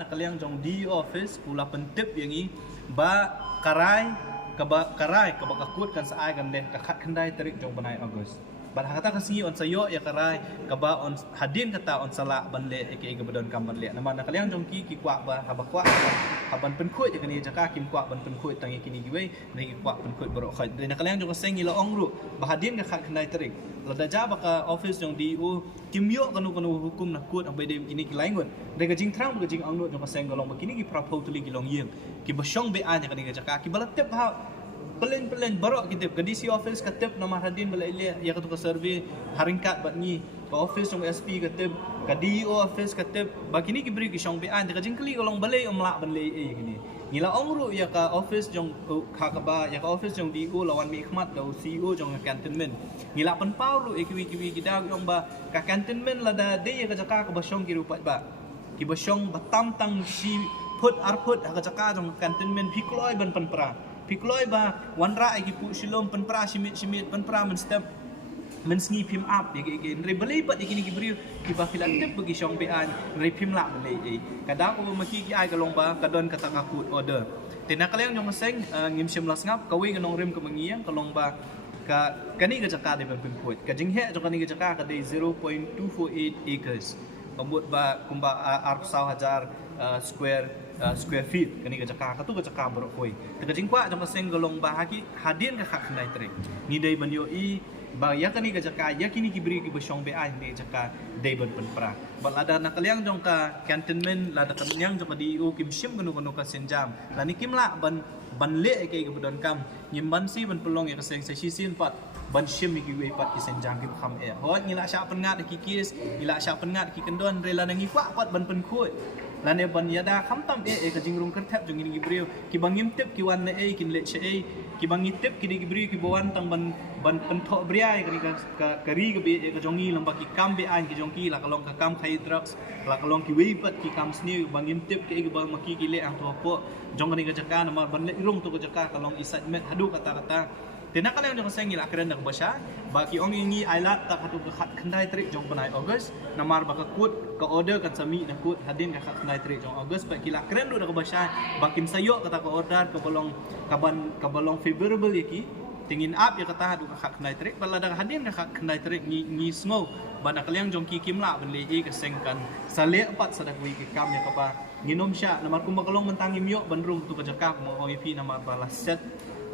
Kalian jong di office pula pentip yang ini ba karai ke bakakut kan saai kan deh kakat kendai terik jong banai August. Ban kata kasi on sayo ya karai ke ba on hadin kata on salak ban le ke bedon kam ban le nama kalian jong ki kwak ba habakwa haban penkut kan ni jaka kim kwak ban penkut tangi kini giwe ni kwak penkut borok khat dan kalian jong seng ila ongru ba hadin ka khat kendai terik lada ja baka office jong di u kim yo kanu hukum nak kut ambai dem ini ki laingun de jing trang ba jing angnu jong seng golong begini ki prapo tuli ki long yeng ki basong be anya kan ni jaka ki balatep ha Pelen barok kita ke DC office katip nama hadin bala ile ya katu ke survey haringkat bat ni ke office jong SP katip ke DO office katip bagini ki beri ki song bean de jing kli golong balai omlak ban le e gini ngila ongru ya ka office jong ka ba ya ka office jong DO lawan mi khmat do CEO jong cantonment ngila pen pauru e kiwi kita jong ba ka cantonment lada de ya ka jaka ka basong ki rupat ba ki basong batam tang si put arput ka jaka jong cantonment pikloi ban pen pra Pikloi ba wanra agi pu silom penpra simit penpra men step men sngi pim up ya ge re belai pat ikini ki beriu ki ba filat tep bagi song bean re pim lak belai kadang ko maki ki ai kalong ba kadon kata kakut order tena kalian jong seng ngim sim las ngap kawi ngonong rim ke mengiang kalong ba ka kani ga jaka de ben put ka jing he jong kani ga jaka ka de 0.248 acres pembut ba kumba arpsau hajar square feet kani ga jaka ka tu ga jaka borok koi te jing kwa jong seng golong ba haki hadin ka khak nai trek ni dei ban yo i ba ya kani ga jaka ya kini ki beri ki basong be ai ni jaka dei ban pen pra bal ada nak liang jong ka cantonment la da kan yang jong di u kim sim ganu ka senjam la ni kim la ban le ke ga bodon kam nyim ban si ban pelong ya ka seng si sin pat ban sim ki we pat ki senjam ki kham e hot ni la sha pen ngat ki kis ni la sha pen ngat ki kendon re la ngi kwa pat ban pen khoi lane ban yada kham tam e ka jingrung ker thap jong ni gibriu ki bangim tep ki wan e kin le che e ki bangi tep ki gibriu ki bawan tang ban pentho briai ka kari ke be ka jongi lamba ki kam be an ki jongki la kalong ka kam khai drugs la kalong ki wei pat ki kam sni bangim tep ki bang maki ki le ang to po jong ni ka jaka na ban le irung to ka jaka kalong isat met hadu kata tena kalian jong sengi la keren dak basha baki ong ingi ailat tak hatu ka khandai trik jong panai August namar baka kut ka order kan sami na kut hadin ka khandai trik jong August baki la keren do dak basha bakim sayo kata ka order ka balong favorable yaki tingin up ya kata hadu ka khandai trik balada hadin ka khandai trik ngi smo bana kalian jong ki kimla ban le e ka sengkan sale pat sadak wi ki kam ya ka pa nginom sya namar kum bakalong mentangim yo bandrum tu ka jaka mo ip namar balas set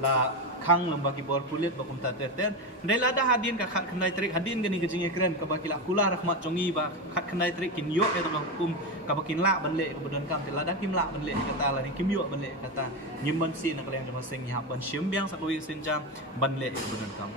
la khang lamba ki bor kulit bakum ta ter rela da hadin ka khat khnai trik hadin gani gajing ekran ka bakila kula rahmat jongi ba khat khnai trik kin yo e ta hukum ka bakin la ban le ka bodon kam te la da kim la ban le kata la ni kim yo ban le kata nyimban si na kalian jong seng ya ban shim biang sakwi senjam ban le ka bodon kam